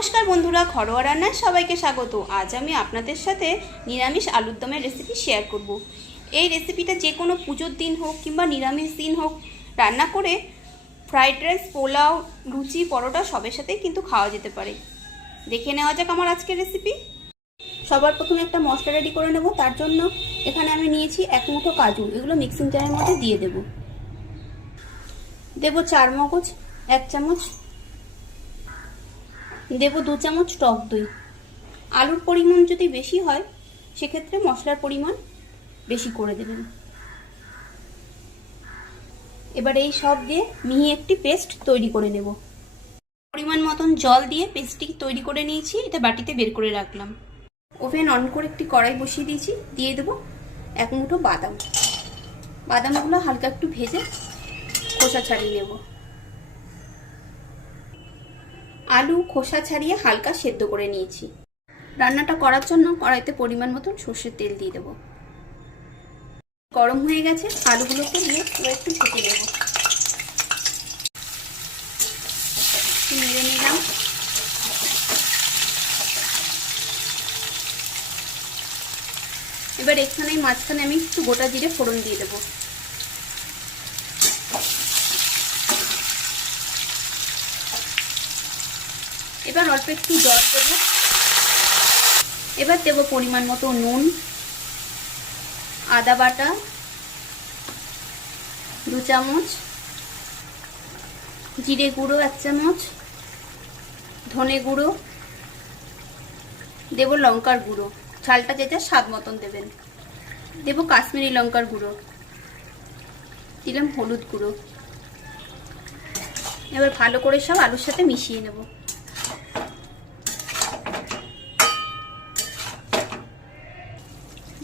নমস্কার বন্ধুরা, ঘরোয়া রান্নায় সবাইকে স্বাগত। আজ আমি আপনাদের সাথে নিরামিষ আলুর দমের রেসিপি শেয়ার করব। এই রেসিপিটা যে কোনো পুজোর দিন হোক কিংবা নিরামিষ দিন হোক রান্না করে ফ্রাইড রাইস, পোলাও, লুচি, পরোটা সবের সাথেই কিন্তু খাওয়া যেতে পারে। দেখে নেওয়া যাক আমার আজকের রেসিপি। সবার প্রথমে একটা মশলা রেডি করে নেব। তার জন্য এখানে আমি নিয়েছি 1 মুঠো কাজু, এগুলো মিক্সিং জারের মধ্যে দিয়ে দেব 4 মগজ 1 চামচ, দেব 2 চামচ টক দই। আলুর পরিমাণ যদি বেশি হয় সেক্ষেত্রে মশলার পরিমাণ বেশি করে দেবেন। এবার এই সব দিয়ে মিহি একটি পেস্ট তৈরি করে নেব। পরিমাণ মতন জল দিয়ে পেস্টটি তৈরি করে নিয়েছি, এটা বাটিতে বের করে রাখলাম। ওভেন অন করে একটি কড়াই বসিয়ে দিয়েছি, দিয়ে দেব 1 মুঠো বাদাম। বাদামগুলো হালকা একটু ভেজে খোসা ছাড়িয়ে নেব। আলু খোসা ছাড়িয়ে হালকা সেদ্ধ করে নিয়েছি। রান্নাটা করার জন্য কড়াইতে পরিমাণ মতন সর্ষের তেল দিয়ে দেব। গরম হয়ে গেছে, আলুগুলোকে দিয়ে একটু ভেজে নেব। নেড়ে নিলাম। এবার এখানে মাঝখানে আমি একটু গোটা জিরে ফোড়ন দিয়ে দেব। এবার অল্প একটু জল দেব। এবার দেব পরিমাণ মতো নুন, আদা বাটা 2 চামচ, জিরে গুঁড়ো 1 চামচ, ধনে গুঁড়ো, দেব লঙ্কার গুঁড়ো, ঝালটা যেটা স্বাদ মতন দেবেন। দেব কাশ্মীরি লঙ্কার গুঁড়ো, দিলাম হলুদ গুঁড়ো। এবার ভালো করে সব আলুর সাথে মিশিয়ে নেব।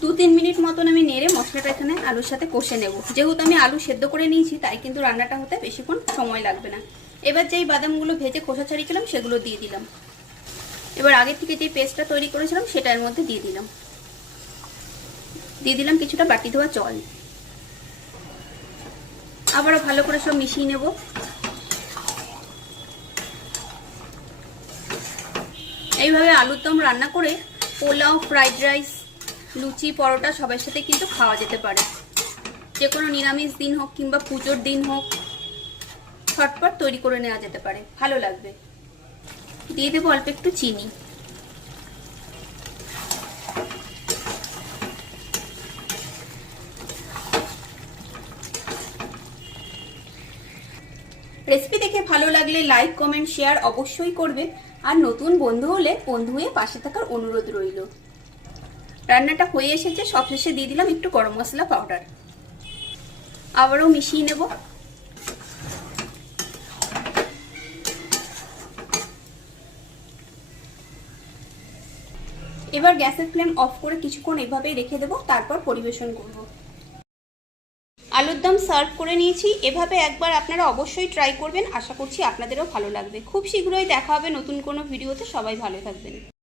2-3 মিনিট মতন আমি নেড়ে মশলাটা এখানে আলুর সাথে কষে নেব। যেহেতু আমি আলু সেদ্ধ করে নিয়েছি তাই কিন্তু রান্নাটা হতে বেশিক্ষণ সময় লাগবে না। এবার যেই বাদামগুলো ভেজে খোসা ছাড়িয়েছিলাম সেগুলো দিয়ে দিলাম। এবার আগে থেকে যে পেস্টটা তৈরি করেছিলাম সেটা এর মধ্যে দিয়ে দিলাম কিছুটা বাটি ধোয়া জল। আবারও ভালো করে সব মিশিয়ে নেব। এইভাবে আলুর দম রান্না করে পোলাও, ফ্রাইড রাইস, লুচি, পরোটা সবার সাথে কিন্তু খাওয়া যেতে পারে। যে কোনো নিরামিষ দিন হোক কিংবা পুজোর দিন হোক ঝটপট তৈরি করে নেওয়া যেতে পারে, ভালো লাগবে। দিয়ে দেবো অল্প একটু চিনি। রেসিপি দেখে ভালো লাগলে লাইক, কমেন্ট, শেয়ার অবশ্যই করবেন। আর নতুন বন্ধু হলে বন্ধু হয়ে পাশে থাকার অনুরোধ রইল। রান্নাটা হয়ে এসেছে, সবশেষে দিয়ে দিলাম একটু গরম মশলা পাউডার। আবারও মিশিয়ে নেব। এবার গ্যাসের ফ্লেম অফ করে কিছুক্ষণ এভাবেই রেখে দেব, তারপর পরিবেশন করব। আলুর দম সার্ভ করে নিয়েছি। এভাবে একবার আপনারা অবশ্যই ট্রাই করবেন, আশা করছি আপনাদেরও ভালো লাগবে। খুব শীঘ্রই দেখা হবে নতুন কোনো ভিডিওতে। সবাই ভালো থাকবেন।